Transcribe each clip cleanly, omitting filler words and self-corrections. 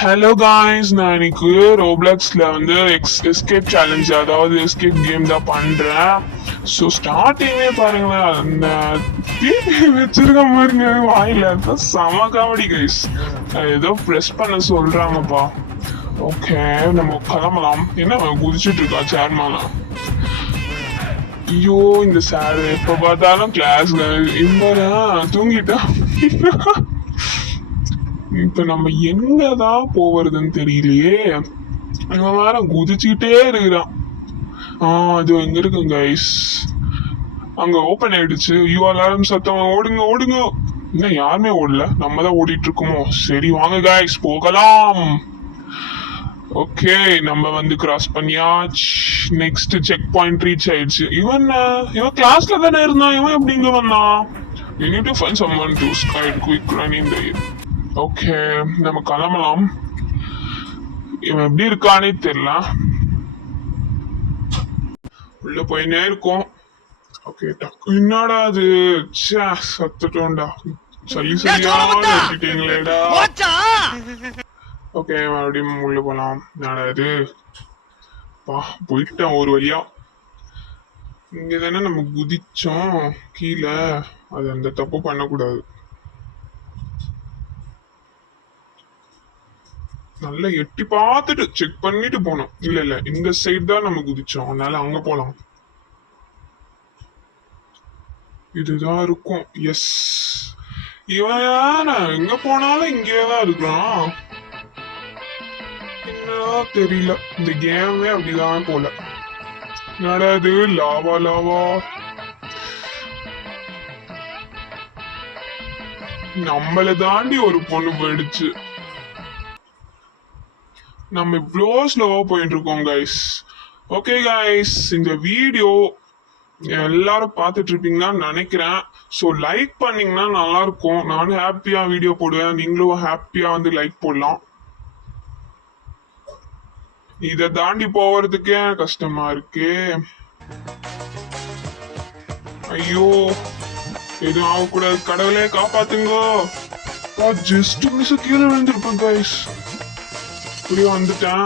Hello guys, நான் இன்னைக்கு ரோப்ளாக்ஸ்ல வந்து எஸ்கேப் சேலஞ்ச், அதாவது எஸ்கேப் கேம் தான் பண்றேன். ஸோ ஸ்டார்டிங்கே பாருங்களேன், அந்த வச்சிருக்க பாருங்க வாயில செம காமெடி கைஸ். ஏதோ ப்ரெஸ் பண்ண சொல்றாங்கப்பா. ஓகே, நம்ம கிளம்பலாம். என்ன குதிச்சுட்டு இருக்கா சேர்மானா? ஐயோ, இந்த சார் எப்ப பார்த்தாலும் கிளாஸ் இந்த தூங்கிட்டா. இப்ப நம்ம எங்கதான் போவதுன்னு தெரியலையே. இவன் வேற குதிச்சுக்கிட்டே இருக்கிறான். அது எங்க இருக்கு கைஸ்? அங்க ஓபன் ஆயிடுச்சு. ஐயோ, அலாரம் சத்தம். ஓடுங்க ஓடுங்க. இன்னும் யாருமே ஓடல, நம்ம தான் ஓடிட்டு இருக்கோமோ? சரி வாங்க கைஸ், போகலாம். ஓகே, நம்ம வந்து கிராஸ் பண்ணியாச்சு. நெக்ஸ்ட் செக் பாயிண்ட் ரீச் ஆயிடுச்சு. இவன் கிளாஸ்ல தானே இருந்தான், இவன் எப்படி இங்க வந்தான்? You need to find someone to guide quick running the. Okay, நம்ம கிளம்பலாம். இவன் எப்படி இருக்கானே தெரியல. உள்ள போயினே இருக்கும். ஓகே, என்னடா அது? சத்துட்டோண்டா. வச்சுட்டீங்களேடா. ஓகே, மறுபடியும் உள்ள போலாம். என்னடா இது? போயிட்டேன் ஒரு வழியா. இங்க தானே நம்ம குதிச்சோம் கீழே. அது அந்த தப்பு பண்ணக்கூடாது. நல்லா எட்டி பார்த்துட்டு செக் பண்ணிட்டு போனோம். இல்ல இந்த சைடு தான் நம்ம குதிச்சோம், அதனால அங்க போலாம். இதுதான் இருக்கும். எஸ், இவன் எங்க போனாலும் இங்கேதான் இருக்கான். என்ன தெரியல, இந்த கேமே அப்படிதான் போல. நடாது லாவா லாவா. நம்மள தாண்டி ஒரு பொண்ணு போயிடுச்சு. நம்ம இவ்வளோ ஸ்லோவா போயிட்டு இருக்கோம் கைஸ். ஓகே கைஸ், இந்த வீடியோ எல்லாரும் பார்த்துட்டு இருப்பீங்கன்னு நினைக்கிறேன். ஸோ லைக் பண்ணீங்கன்னா நல்லா இருக்கும். நானும் ஹாப்பியா வீடியோ போடுவேன், நீங்களும் ஹாப்பியா வந்து லைக் போடலாம். இதை தாண்டி போறதுக்கே கஷ்டமா இருக்கு. ஐயோ, எதுவும் ஆகக்கூடாது. கடவுளே காப்பாத்துங்க. ஜஸ்ட் மிஸ் கீழே விழுந்திருப்பேன் கைஸ். இப்படியே வந்துட்டேன்.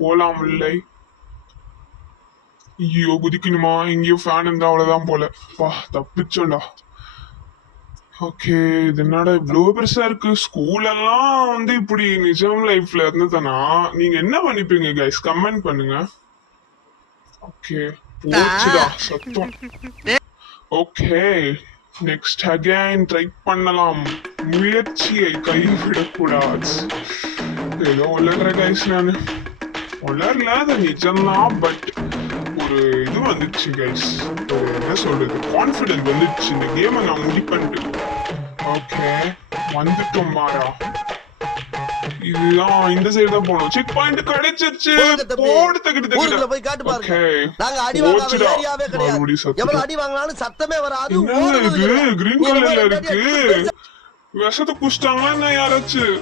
போலாம் இல்லை. ஐயோ, குதிக்கணுமா? இங்கேயும் ஃபேன் இருந்தா அவ்வளவுதான் போல. தப்பிச்சோண்டா. ஓகே, இது என்னடா இவ்வளவு பெருசா இருக்கு? ஸ்கூல் எல்லாம் வந்து இப்படி நிஜம் லைஃப்ல இருந்ததுன்னா நீங்க என்ன பண்ணிப்பீங்க கைஸ்? கமெண்ட் பண்ணுங்க. ஓகே, போச்சுடா சத்தம். ஓகே, நெக்ஸ்ட் அகைன் ட்ரை பண்ணலாம். முயற்சியை கைவிடக்கூடாது. ஏதோ உலகிற கைஸ், நானு உலகல அது நிஜம்தான். பட் ஒரு இது வந்துச்சு கைஸ், என்ன சொல்றது, கான்ஃபிடன்ஸ் வந்துச்சு. இந்த கேமை நான் முடிப்பேன்ட்டு. ஓகே, வந்துட்டோம் மாறா. இதுதான் இந்த சைடு தான் போகணும். செக் பாயிண்ட் கிடைச்சிருச்சு. கிரீன் கலர்ல இருக்கு. விஷத்தை குடிச்சிட்டாங்களா யாராச்சும்?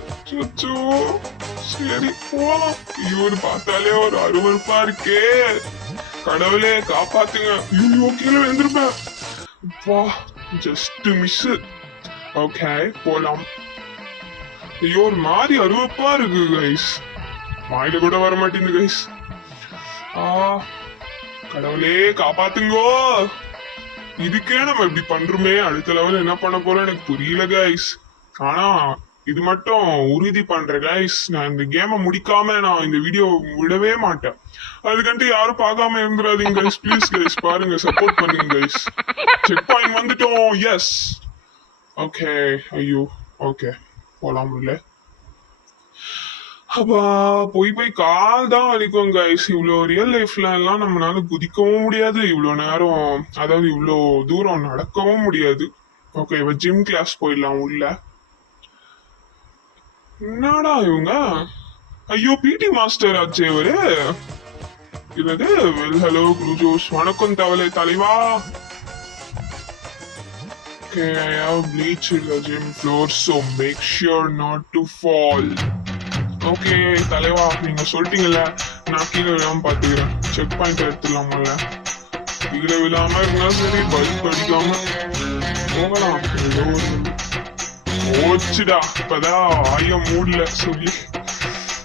சரி போலாம். இவரு பார்த்தாலே ஒரு அருவருப்பா இருக்கே. கடவுளே காப்பாத்துங்க. ஐயோ, கீழே விழுந்திருப்பேன். Just miss. ஓகே, போலாம். ஐயோ, ஒரு மாதிரி அருவருப்பா இருக்கு கைஸ். வாயில கூட வர மாட்டேங்குது கைஸ். கடவுளே காப்பாத்துங்கோ. இதுக்கே நம்ம இப்படி பண்றோமே, அடுத்த லெவல் என்ன பண்ண போறோம் எனக்கு புரியல கைஸ். ஆனா இது மட்டும் உறுதி பண்றேன் கைஸ், நான் இந்த கேமை முடிக்காம நான் இந்த வீடியோ விடவே மாட்டேன். அதுக்கண்டு யாரும் பார்க்காம இருந்துடாதீங்க கைஸ், ப்ளீஸ் கைஸ். பாருங்க, சப்போர்ட் பண்ணுங்க கைஸ். செக் பாயிண்ட் வந்துட்டோம். எஸ். ஓகே. ஐயோ, ஓகே, போலாம் இல்ல. அப்பா, போய் கால் தான் வலிக்கும் கைஸ். இவ்வளோ ரியல் லைஃப்ல எல்லாம் நம்மளால குதிக்கவும் முடியாது, இவ்வளோ நேரம், அதாவது இவ்வளோ தூரம் நடக்கவும் முடியாது. ஓகே, ஜிம் கிளாஸ் போயிடலாம் உள்ள. என்னடா இவங்க? ஐயோ, பிடி மாஸ்டர் ஆச்சு இவரு. இது ஹலோ குருஜோஸ், வணக்கம் தலைவா. Okay, I have bleached the gym floor, so make sure not to fall. Okay தலைவா, நீங்க சொல்லிட்டீங்கல்ல, நான் கீழே விழாம பாத்துக்கிறேன். செக் பாயிண்ட் எடுத்துடலாமல்ல. கீழே விழாம இருந்தா சரி, பல்ப் அடிக்காம போகலாம். ஏதோ போச்சுடா இப்பதான் ஆய மூடல சொல்லி.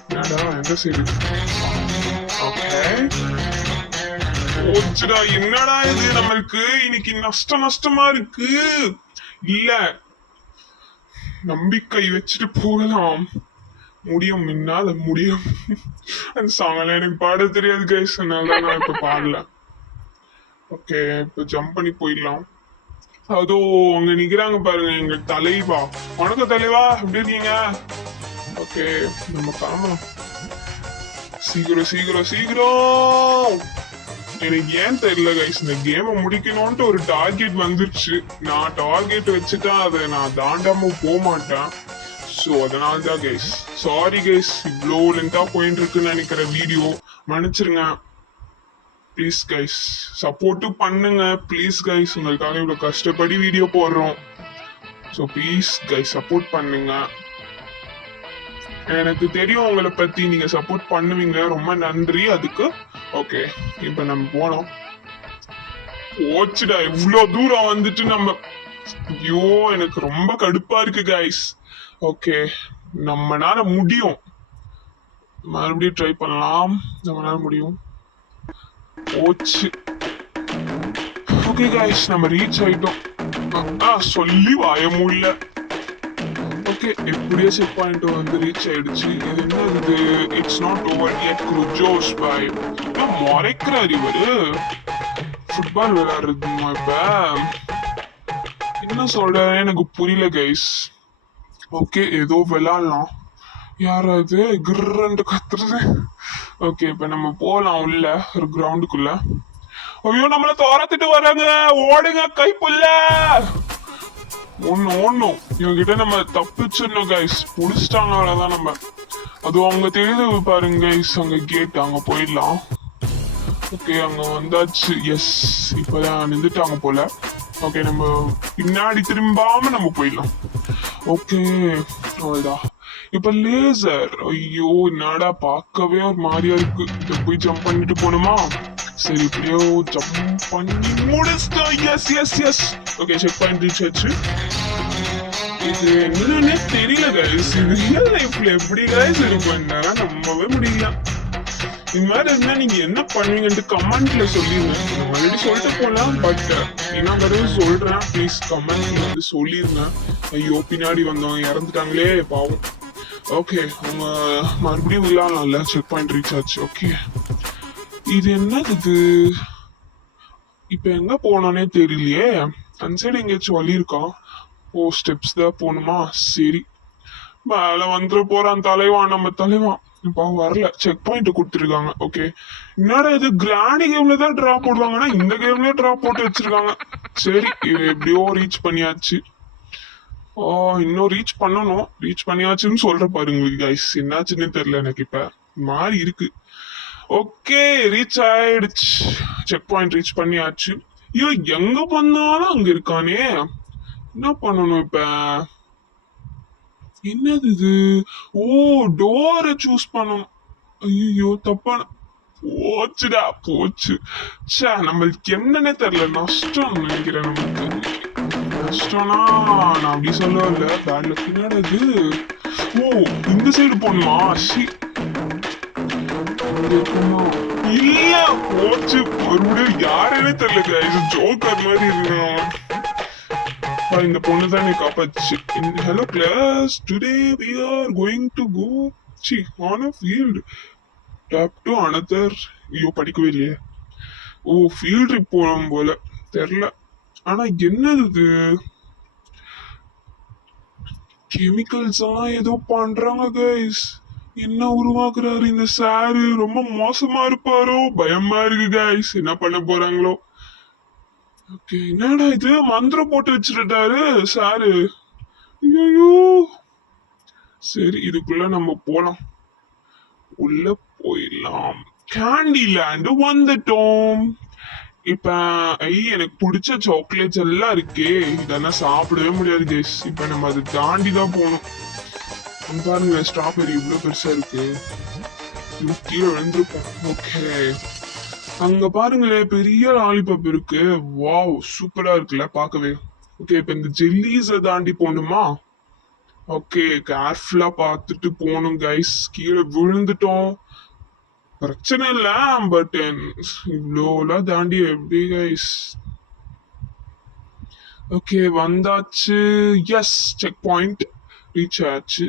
என்னடா எந்த சைடு? ஓகே போச்சுடா. என்னடா இது நம்மளுக்கு இன்னைக்கு நஷ்டமா இருக்கு. இல்ல நம்பிக்கை வச்சுட்டு போகலாம். முடியும் என்னால முடியும். அந்த சாங்லாம் எனக்கு பாட தெரியாது கைஸ், அதனால நான் இப்ப பாடல. ஓகே இப்ப ஜம்ப் பண்ணி போயிடலாம். அதோ அங்க நிக்கிறாங்க பாருங்க எங்க தலைவா. வணக்கம் தலைவா, எப்படி இருக்கீங்க? ஓகே நம்ம காணலாம். சீக்கிரம் சீக்கிரம் சீக்கிரம். எனக்கு ஏன் தெரியல கைஸ், இந்த கேமை முடிக்கணும்ட்டு ஒரு டார்கெட் வந்துருச்சு. நான் டார்கெட் வச்சுட்டா அதை நான் தாண்டாம போக மாட்டேன். ஸோ அதனால தான் கைஸ். சாரி கைஸ், இவ்வளோ லென்த்தா போயிட்டு இருக்குன்னு நினைக்கிற வீடியோ மன்னிச்சிருங்க ப்ளீஸ் கைஸ். சப்போர்ட்டும் பண்ணுங்க ப்ளீஸ் கைஸ். உங்களுக்காக இவ்வளோ கஷ்டப்படி வீடியோ போடுறோம். ஸோ ப்ளீஸ் கைஸ் சப்போர்ட் பண்ணுங்க. எனக்கு தெரியும் உங்களை பத்தி நீங்க சப்போர்ட் பண்ணுவீங்க. ரொம்ப நன்றி அதுக்கு. ஓகே இப்ப நம்ம போனோம். போச்சுடா இவ்வளவு தூரம் வந்துட்டு நம்ம. ஐயோ எனக்கு ரொம்ப கடுப்பா இருக்கு கைஸ். ஓகே நம்மனால முடியும். மறுபடியும் ட்ரை பண்ணலாம். நம்மளால முடியும். போச்சு. ஓகே கைஸ் நம்ம ரீச் ஆயிட்டோம். சொல்லி வாய முடியல. ஓகே எப்படியோ செக் பாயிண்ட் வந்து ரீச் ஆயிடுச்சு. இது என்ன இது? இட்ஸ் நாட் ஓவர் எட் குஜோஸ் பாய். முறைக்கிறார் இவரு. ஃபுட்பால் விளையாடுறதுமா இப்ப? என்ன சொல்ற எனக்கு புரியல கைஸ். ஓகே ஏதோ விளையாடலாம். யாராவது கிர்ன்னு கத்துறது. ஓகே இப்ப நம்ம போலாம் உள்ள ஒரு கிரவுண்டுக்குள்ள. ஐயோ நம்மள துரத்துட்டு வராங்க, ஓடுங்க கைப்புள்ள. ஒண்ணும் இவங்கிட்ட நம்ம தப்பிச்சிடணும் கைஸ். புடிச்சிட்டாங்க அவ்வளவுதான் நம்ம. அதுவும் அவங்க தெரியுது பாருங்க கைஸ், அங்க கேட், அங்க போயிடலாம். ஓகே அங்க வந்தாச்சு. எஸ் இப்பதான் நின்றுட்டாங்க போல. ஓகே நம்ம பின்னாடி திரும்பாம நம்ம போயிடலாம். ஓகே அவ்வளவுதான். இப்ப லேசர். ஐயோ என்னடா பார்க்கவே ஒரு மாதிரியா இருக்கு. இத போய் ஜம்ப் பண்ணிட்டு போகணுமா? சரி இப்படியோ ஜம்ப் பண்ணி முடிச்சிட்டோம். Yes yes yes. Okay checkpoint reach ஆச்சு. இது என்னன்னே தெரியல கைஸ். இது ரியல் லைஃப்ல எப்படி கைஸ் இருக்கும்னா நம்பவே முடியல. இந்த மாதிரி இருந்தா நீங்க என்ன பண்ணுவீங்கன்னு கமெண்ட்ல சொல்லிருங்க. ஆல்ரெடி சொல்லிட்டு போலாம், பட் என்ன தடவை சொல்றேன் ப்ளீஸ் கமெண்ட்ல வந்து சொல்லிருங்க. ஐயோ பின்னாடி வந்தவங்க இறந்துட்டாங்களே பாவம். ஓகே அவங்க மறுபடியும் விளையாடலாம்ல. செக் பாயிண்ட் ரீச் ஆச்சு. ஓகே இது என்னது இது? இப்ப எங்க போனோன்னே தெரியலையே. அந்த சைடு எங்கேயாச்சும் வழி இருக்கா? ஓ ஸ்டெப்ஸ் தான் போகணுமா? சரி மேல வந்துட போறான் தலைவான், நம்ம தலைவான். இப்போ வரல. செக் பாயிண்ட் கொடுத்துருக்காங்க. ஓகே என்னடா இது கிராண்டி கேம்ல தான் டிராப் போடுவாங்கன்னா இந்த கேம்லயே டிராப் போட்டு வச்சிருக்காங்க. சரி எப்படியோ ரீச் பண்ணியாச்சு. இன்னும் ரீச் பண்ணணும். ரீச் பண்ணியாச்சுன்னு சொல்ற பாருங்க கைஸ். என்னாச்சுன்னு தெரியல எனக்கு. இப்ப மாறி இருக்கு. ஓகே ரீச் ஆயிடுச்சு. செக் பாயிண்ட் ரீச் பண்ணியாச்சு. ஐயோ எங்க பண்ணாலும் அங்க இருக்கானே. என்ன பண்ணணும் இப்ப? என்னது இது? ஓ டோரை சூஸ் பண்ணணும். ஐயோ தப்பான. போச்சுடா போச்சு. சே நம்மளுக்கு என்னன்னே தெரியல. நஷ்டம் நினைக்கிறேன் நமக்கு. நஷ்டம்னா நான் அப்படி சொல்ல இல்ல. பேட்ல பின்னாடி இது. ஓ இந்த சைடு போகணுமா? இல்ல போச்சு. மறுபடியும் யாருன்னே தெரியல. ஜோக்கர் மாதிரி இருக்கான். இந்த பொண்ணு தான் எனக்கு காப்பாச்சு. Hello class, today we are going to go on a field tap to another. ஐயோ படிக்கவே இல்லையே. ஓ ஃபீல்ட் ட்ரிப் போனோம் போல தெரியல. ஆனா என்னது இது? கெமிக்கல்ஸ் எல்லாம் ஏதோ பண்றாங்க கைஸ். என்ன உருவாக்குறாரு இந்த சாரு? ரொம்ப மோசமா இருப்பாரோ? பயமா இருக்கு கைஸ். என்ன பண்ண போறாங்களோ? ஓகே என்னடா இது? மந்திரம் போட்டு வச்சிருட்டாரு சாரு. ஐயோ சரி இதுக்குள்ள நம்ம போலாம். உள்ள போயிடலாம். கேண்டி லேண்ட் வந்துட்டோம். இப்ப எனக்கு பிடிச்ச சாக்லேட்ஸ் எல்லாம் இருக்கே. இதெல்லாம் சாப்பிடவே முடியாது கைஸ். இப்ப நம்ம அதை தாண்டி தான் போகணும். பாருங்க ஸ்ட்ராபெரி இவ்வளவு பெருசா இருக்கு. கீழே விழுந்திருப்போம். ஓகே அங்க பாருங்களேன் பெரிய லாலிபாப் இருக்கு. வாவ் சூப்பரா இருக்குல்ல பாக்கவே. ஓகே இப்ப இந்த ஜெல்லிஸ தாண்டி போகணுமா? ஓகே, கேர்ஃபுல்லா பார்த்துட்டு போகணும் கைஸ். கீழே விழுந்துட்டோம், பிரச்சனை இல்ல. பட் இவ்வளோலாம் தாண்டி எப்படி கைஸ்? ஓகே, வந்தாச்சு. எஸ், செக் பாயிண்ட் ரீச் ஆச்சு.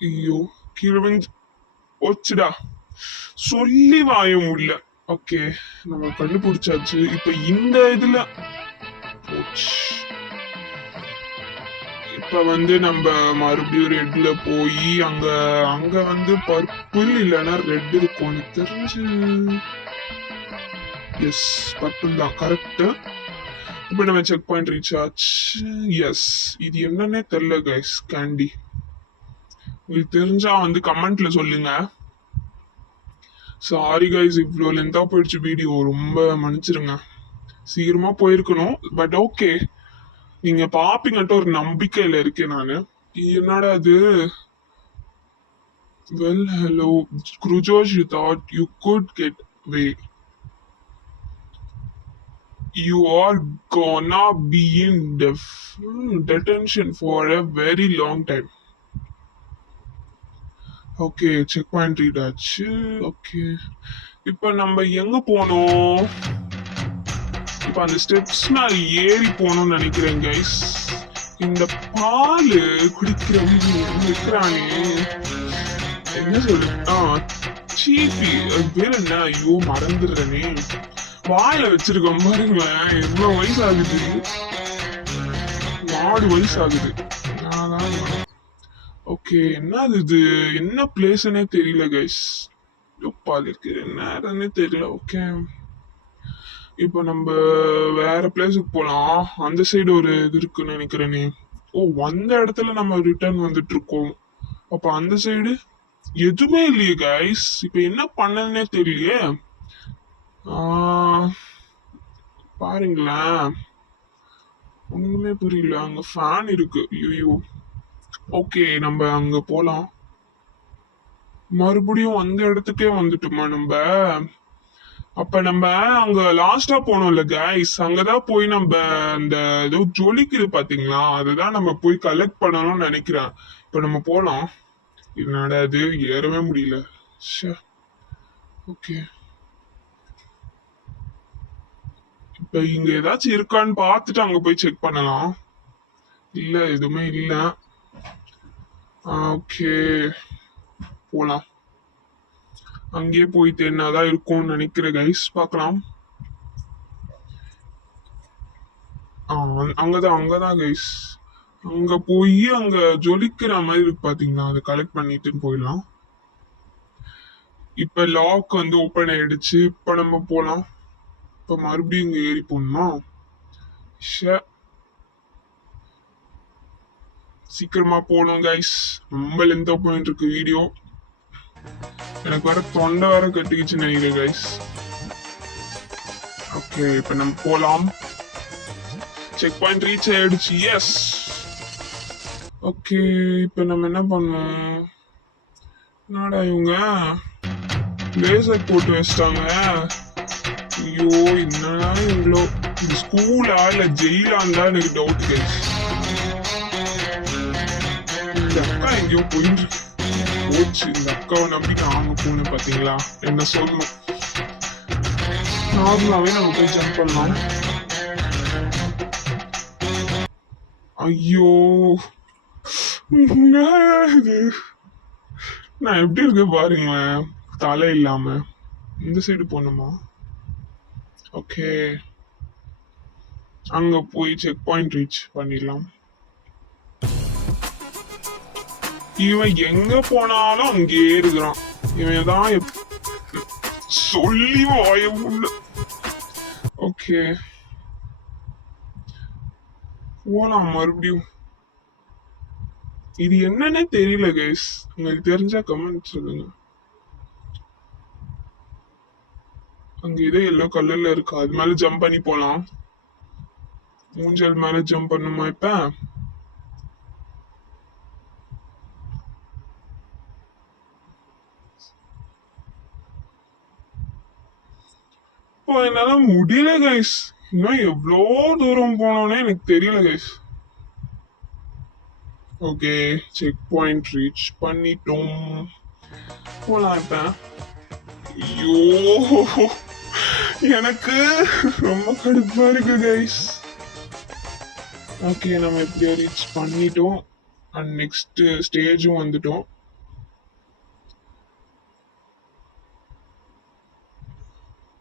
ஐயோ, கீழே விழுந்து போச்சுடா, சொல்லி வாய முடியல. ஓகே, நம்ம கண்டுபிடிச்சாச்சு. இப்ப இந்த இதுல போச்சு. இப்ப வந்து நம்ம மறுபடியும் ரெட்ல போய் அங்க அங்க வந்து பர்பிள் இல்லைன்னா ரெட் இருக்கும் எனக்கு தெரிஞ்சு. எஸ், பர்பிள் தான் கரெக்ட். இப்ப நம்ம செக் பாயிண்ட் ரீச் ஆச்சு. எஸ், இது என்னன்னே தெரியல கைஸ். கேண்டி உங்களுக்கு தெரிஞ்சா வந்து கமெண்ட்ல சொல்லுங்க. சாரி கைஸ், இவ்வளோ லென்த்தா போயிடுச்சு வீடியோ, ரொம்ப மன்னிச்சிருங்க. சீக்கிரமா போயிருக்கணும், பட் ஓகே, நீங்க பாப்பீங்கன்ட்டு ஒரு நம்பிக்கையில இருக்கேன் நானு. என்னடா அது? வெல் ஹலோ குருஜோஷ், you thought you could get way. You are gonna be in detention for a very long time. Okay, check point read ஆச்சு. ஓகே, இப்போ நம்ம எங்க போனோம்? இப்போ அந்த ஸ்டெப்ஸ் மேல ஏறி போகணும்னு நினைக்கிறேன் கைஸ். இந்த பால் குடிக்கிறவங்க இருக்கிறானே, என்ன சொல்லு, சீப்பி, அது பேர் என்ன? ஐயோ மறந்துடுறேனே. வாயில வச்சிருக்கோம் பாருங்க, எவ்வளவு வயசு ஆகுது, 4 வயசு ஆகுது. ஓகே, என்னது இது? என்ன பிளேஸ்னே தெரியல கைஸ். பால் இருக்கு, என்னன்னு தெரியல. ஓகே, இப்போ நம்ம வேற பிளேஸுக்கு போலாம். அந்த சைடு ஒரு இது இருக்குன்னு நினைக்கிறேனே. ஓ, அந்த இடத்துல நம்ம ரிட்டர்ன் வந்துட்டு இருக்கோம். அப்ப அந்த சைடு எதுவுமே இல்லையே கைஸ். இப்ப என்ன பண்ணதுன்னே தெரியலையே. பாருங்களேன், ஒண்ணுமே புரியல. அங்க ஃபேன் இருக்கு. ஐயோ, ஓகே, நம்ம அங்க போலாம். மறுபடியும் அந்த இடத்துக்கே வந்துட்டுமா நம்ம? அப்ப நம்ம அங்க லாஸ்டா போனோம்ல கைஸ், அங்கதான் போய் நம்ம அந்த ஏதோ ஜொலிக்குது பாத்தீங்களா, அதுதான் நம்ம போய் கலெக்ட் பண்ணணும்னு நினைக்கிறேன். இப்ப நம்ம போலாம். என்னடா அது, ஏறவே முடியல. ஓகே, இப்ப இங்க ஏதாச்சும் இருக்கான்னு பார்த்துட்டு அங்க போய் செக் பண்ணலாம். இல்ல, எதுவுமே இல்ல. ஓகே, போலாம். அங்கேயே போய் தேடினாதான் இருக்கும்னு நினைக்கிறேன் கைஸ், பார்க்கலாம். அங்கதான் கைஸ். அங்க போய் அங்க ஜொலிக்கிற மாதிரி இருக்கு பாத்தீங்களா, அதை கலெக்ட் பண்ணிட்டு போயிடலாம். இப்ப லாக் வந்து ஓபன் ஆயிடுச்சு. இப்ப நம்ம போலாம். இப்ப மறுபடியும் இங்க ஏறி போகணுமா? சீக்கிரமா போகணும் கைஸ், ரொம்ப லென்த்தா போயிட்டு இருக்கு வீடியோ. எனக்கு வர தொண்டை வர கட்டிக்கிச்சுன்னு நினைக்கிறேன் கைஸ். ஓகே, இப்ப நம்ம போலாம். செக் பாயிண்ட் ரீச் ஆயிடுச்சு. எஸ், ஓகே, இப்ப நம்ம என்ன பண்ணோம்? என்னடா இவங்க லேசர் போட்டு வச்சிட்டாங்க. ஐயோ, என்னடா இவ்வளோ, இந்த ஸ்கூலா இல்ல ஜெயிலான்னு தான் எனக்கு டவுட் கைஸ். இந்த அக்கா எங்கேயோ போயிட்டு போச்சு. இந்த அக்காவை நம்பி நாங்க போனேன் பாத்தீங்களா, என்ன சொல்லணும். நார்மலாவே நம்ம போய் ஜம்ப் பண்ணலாம். ஐயோ, இது நான் எப்படி இருக்கேன் பாருங்க, தலை இல்லாம. இந்த சைடு போனோமா? ஓகே, அங்க போய் செக் பாயிண்ட் ரீச் பண்ணிடலாம். இவன் எங்க போனாலும் அங்கேயே இருக்கிறான். இவன் தான் சொல்லி வாய உள்ள. ஓகே, போலாம் மறுபடியும். இது என்னன்னே தெரியல கைஸ், உங்களுக்கு தெரிஞ்சா கமெண்ட் சொல்லுங்க. அங்க இதே எல்லோ கலர்ல இருக்கு, அது மேல ஜம்ப் பண்ணி போலாம். ஊஞ்சல் மேல ஜம்ப் பண்ணுமா? இப்ப என்னால முடியல கைஸ். இன்னும் எவ்வளோ தூரம் போனோன்னே எனக்கு தெரியல guys. Okay, checkpoint reach பண்ணிட்டோம். போலாம் இப்ப. ஐயோ, எனக்கு ரொம்ப கடுப்பா இருக்கு கைஸ். ஓகே, நம்ம எப்படியோ ரீச் பண்ணிட்டோம். அண்ட் நெக்ஸ்ட் ஸ்டேஜும் வந்துட்டோம்.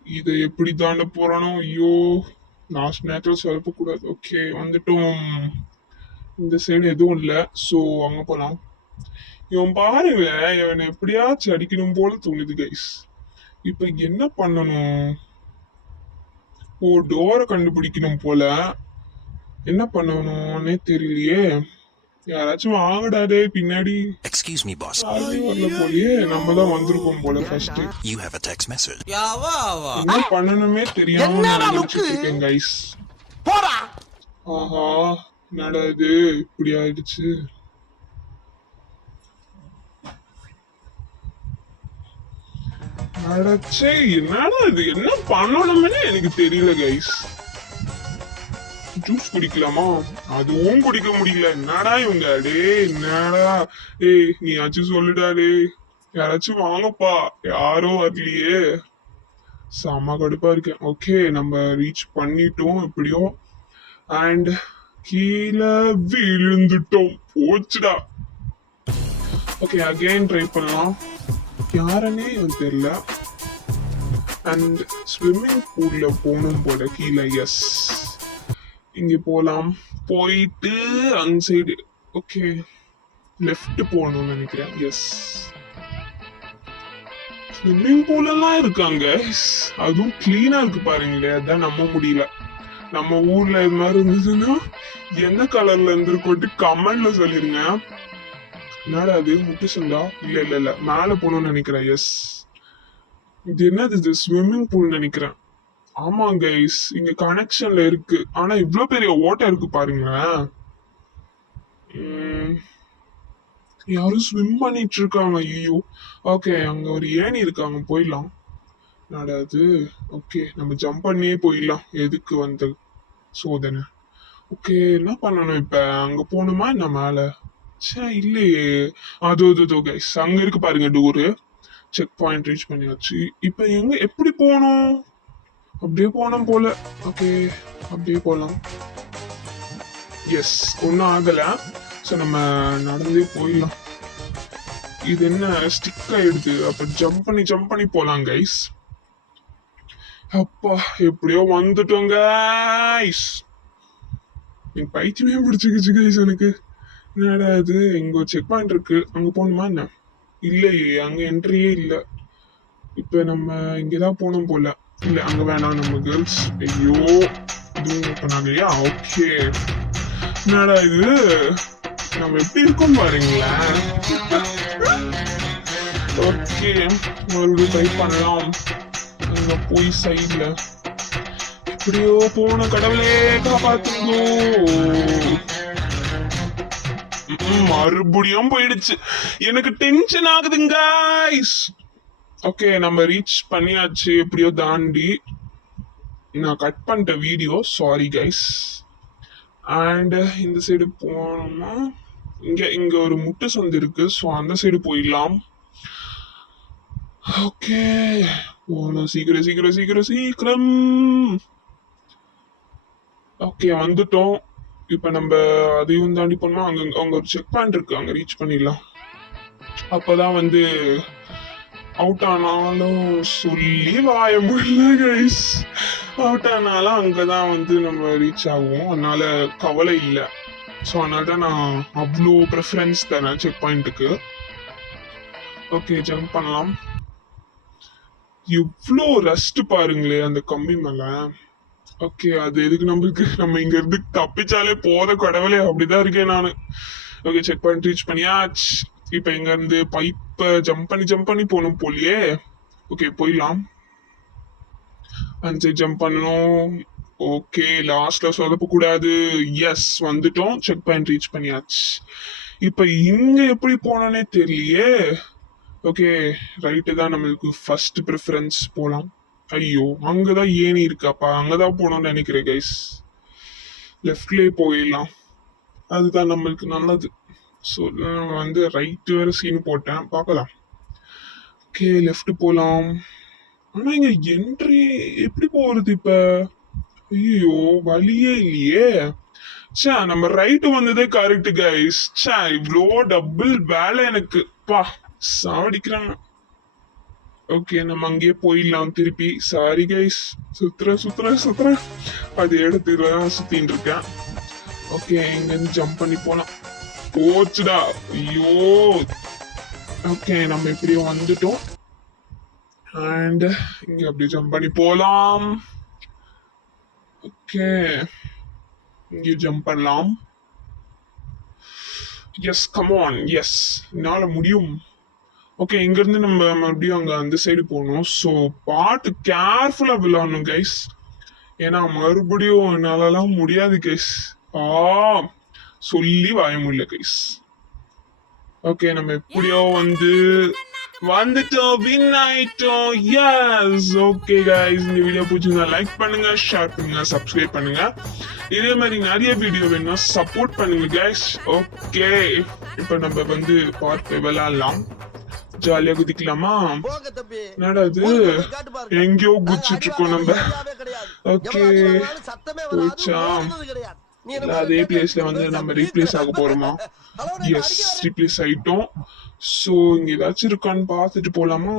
இதை எப்படி தாண்ட போறானோ? ஐயோ, லாஸ்ட் நேரத்தில் சொல்லக்கூடாது. ஓகே, வந்துட்டோம். இந்த சைடு எதுவும் இல்லை, ஸோ அங்க போலாம். இவன் பாருங்க, இவனை எப்படியாச்சும் அடிக்கணும் போல தோணுது கைஸ். இப்ப என்ன பண்ணணும்? ஓ, டோரை கண்டுபிடிக்கணும் போல. என்ன பண்ணணும்னே தெரியலையே. யாராச்சும் வாங்கடாதே பின்னாடி. Excuse me, boss. யாருமே வரல போலயே. நம்ம தான் வந்திருக்கோம் போல first. You have a text message. என்ன பண்ணணுமே தெரியாம நான் நினைச்சிட்டு இருக்கேன் கைஸ். ஆஹா, என்னடா இது இப்படி ஆயிடுச்சு. அடச்சே, என்னடா இது, என்ன பண்ணணும்னு எனக்கு தெரியல கைஸ். ஜூஸ் குடிக்கலாமா? அதுவும் குடிக்க முடியல. என்னடா இவங்க, டேய் என்னடா, ஏய் நீயாச்சும் சொல்லுடா டேய். யாராச்சும் வாங்கப்பா. யாரும் வரலையே. செம்ம கடுப்பா இருக்கேன். ஓகே, நம்ம ரீச் பண்ணிட்டோம் எப்படியோ. அண்ட் கீழே விழுந்துட்டோம். போச்சுடா. ஓகே, அகைன் ட்ரை பண்ணலாம். யாருன்னே எனக்கு தெரியல. அண்ட் ஸ்விம்மிங் பூல்ல போகணும் போல கீழே. எஸ், இங்க போலாம். போயிட்டு அந்த சைடு. ஓகே, லெஃப்ட் போகணும்னு நினைக்கிறேன். எஸ், ஸ்விம்மிங் பூல் எல்லாம் இருக்காங்க. அதுவும் கிளீனா இருக்கு பாருங்களே. அதான் நம்ப முடியல. நம்ம ஊர்ல இது மாதிரி இருந்ததுன்னா என்ன கலர்ல இருந்திருக்கோட்டு கமெண்ட்ல சொல்லிருங்க. என்னடா அது, முட்டு சந்தா? இல்ல இல்ல இல்ல, மேல போகணும்னு நினைக்கிறேன். எஸ், இது என்னது, இது ஸ்விம்மிங் பூல் நினைக்கிறேன். ஆமா கைஸ், இங்க கனெக்ஷன்ல இருக்கு. ஆனா இவ்ளோ பெரிய ஓட்டை இருக்கு பாருங்களேன். யாரும் ஸ்விம் பண்ணிட்டு இருக்காங்க. ஐயோ, ஓகே, அங்க ஒரு ஏணி இருக்காங்க, போயிடலாம். நடாது. ஓகே, நம்ம ஜம்ப் பண்ணியே போயிடலாம். எதுக்கு வந்த சோதனை? ஓகே, என்ன பண்ணணும் இப்ப? அங்க போகணுமா என்ன மேல? சே, இல்லையே. அது கைஸ், அங்க இருக்கு பாருங்க டோரு. செக் பாயிண்ட் ரீச் பண்ணியாச்சு. இப்ப எங்க எப்படி போகணும்? அப்படியே போனோம் போல. ஓகே, அப்படியே போலாம். எஸ், ஒன்றும் ஆகல. ஸோ நம்ம நடந்தே போயிடலாம். இது என்ன ஸ்டிக் ஆயிடுது? அப்ப ஜம்ப் பண்ணி போலாம் கைஸ். அப்பா, எப்படியோ வந்துட்டோம் கைஸ். என் பைத்தியமே பிடிச்சிக்கிச்சு கைஸ் எனக்கு. என்னடா இது, இங்க ஒரு செக் பாயிண்ட் இருக்கு, அங்க போகணுமா என்ன? இல்லையே, அங்க என்ட்ரியே இல்ல. இப்ப நம்ம இங்கதான் போகணும் போல. இல்ல, அங்க வேணாம், நம்ம கேர்ள்ஸ். ஐயோ, இதுவும் பண்ணாங்கயா. ஓகே, என்னடா இது, நம்ம எப்படி இருக்கோம் பாருங்களேன். ஓகே, மறுபடியும் ட்ரை பண்ணலாம். அங்க போய் சைட்ல எப்படியோ போன, கடவுளே காப்பாத்துங்க. மறுபடியும் போயிடுச்சு. எனக்கு டென்ஷன் ஆகுதுங்க கைஸ். ஓகே, நம்ம ரீச் பண்ணியாச்சு எப்படியோ தாண்டி. நான் கட் பண்ணிட்ட வீடியோ, சாரி கைஸ். அண்ட் இந்த சைடு போனோம்னா இங்க ஒரு முட்டை சந்து இருக்கு, ஸோ அந்த சைடு போயிடலாம். ஓகே, போகணும். சீக்கிரம் சீக்கிரம் சீக்கிரம் சீக்கிரம். ஓகே, வந்துட்டோம். இப்ப நம்ம அதையும் தாண்டி போனோம்னா அங்க ஒரு செக் பாயிண்ட் இருக்கு, அங்க ரீச் பண்ணிடலாம். அப்பதான் வந்து அவுட் ஆனாலும் சொல்லி வாய முடியல கைஸ். அவுட் ஆனாலும் அங்கதான் வந்து நம்ம ரீச் ஆகுவோம். அதனால கவலை இல்லை. ஸோ அதனால தான் நான் அவ்வளோ ப்ரிஃபரன்ஸ் தரேன் செக் பாயிண்ட்டுக்கு. ஓகே, ஜம்ப் பண்ணலாம். எவ்வளோ ரஸ்ட் பாருங்களே அந்த கம்பி மேல. ஓகே, அது எதுக்கு நம்மளுக்கு? நம்ம இங்க இருந்து தப்பிச்சாலே போத கடவுளே, அப்படிதான் இருக்கேன் நானு. ஓகே, செக் பாயிண்ட் ரீச் பண்ணியாச்சு. இப்ப இங்க இருந்து பைப்ப ஜம்ப் பண்ணி போகணும் போலியே. ஓகே, போயிடலாம். அந்த ஜம்ப் பண்ணணும். ஓகே, லாஸ்ட்ல சொதப்ப கூடாது. எஸ், வந்துட்டோம். செக் பாயிண்ட் ரீச் பண்ணியாச்சு. இப்ப இங்க எப்படி போனோன்னே தெரியலையே. ஓகே, ரைட்டு தான் நம்மளுக்கு ஃபர்ஸ்ட் ப்ரிஃபரன்ஸ். போலாம். ஐயோ, அங்கதான் ஏணி இருக்காப்பா, அங்கதான் போகணும்னு நினைக்கிறேன் கைஸ். லெஃப்ட்லயே போயிடலாம், அதுதான் நம்மளுக்கு நல்லது. ஸோ நான் வந்து ரைட் வேற சீன் போட்டேன், பார்க்கலாம். ஓகே, லெஃப்ட் போலாம். ஆனா இங்க என்ட்ரி எப்படி போறது இப்ப? ஐயோ, வழியே இல்லையே. ச்சே, நம்ம ரைட் வந்ததே கரெக்ட் கைஸ். ச்சே, இவ்வளோ டபுள் வேலை எனக்கு. பா, சாவடிக்கிறாங்க. ஓகே, நம்ம அங்கேயே போயிடலாம் திருப்பி. சாரி கைஸ், சுத்துறேன். அது இடத்துல தான் சுத்தின்னு இருக்கேன். ஓகே, இங்க இருந்து ஜம்ப் பண்ணி போலாம். போச்சுடா, ஐயோ. ஓகே, நம்ம எப்படியோ வந்துட்டோம். அண்ட் இங்க அப்படி ஜம்ப் பண்ணி போலாம். ஓகே, இங்கே ஜம்ப் பண்ணலாம். எஸ், கம் ஆன், எஸ், என்னால முடியும். ஓகே, இங்க இருந்து நம்ம மறுபடியும் அங்க அந்த சைடு போகணும். ஸோ பார்த்து கேர்ஃபுல்லா விளையாடணும் கைஸ். ஏன்னா மறுபடியும் என்னாலலாம் முடியாது கைஸ். ஆ, சொல்லி வாய முடியல கைஸ். ஓகே, நம்ம எப்படியோ வந்துட்டோம், வின் ஆயிட்டோம். எஸ். ஓகே கைஸ், இந்த வீடியோ பிடிச்சிருந்தா லைக் பண்ணுங்க, ஷேர் பண்ணுங்க, சப்ஸ்கிரைப் பண்ணுங்க. இதே மாதிரி நிறைய வீடியோ வேணும்னா சப்போர்ட் பண்ணுங்க கைஸ். ஓகே, இப்போ நம்ம பார்த்து விளையாடலாம். ஜாலியா குதிக்கலாமா? போங்க தம்பி. என்னடா இது, ஊருக்கு போய் காட்டு பாருங்க. எங்கேயோ நாங்க குதிச்சிட்டு அடி இருக்கோம் வாங்காத நம்ம. ஏரியாவே கிடையாது. ஓகே, எவ்வளவு அடி வாங்கினாலும் சத்தமே வராது, போச்சா? ஓடுனது கிடையாது. நீ என்ன இல்ல, அதே மாதிரி பிளேஸ்ல கேட்டு நம்ம சத்தம் ரீப்ளேஸ் ஆக போறோமா? ஹலோ, நான் எஸ், அடிக்க வரேன். ரீப்ளேஸ் ஆயிட்டோம். ஸோ இங்க ஏதாச்சும் இருக்கான்னு பார்த்துட்டு போலாமா?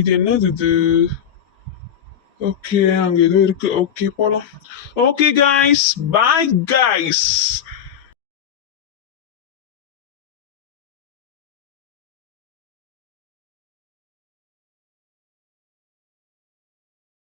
இது என்னது இது? ஓகே, அங்க ஏதோ இருக்கு. ஓகே, போலாம். Okay guys, bye guys.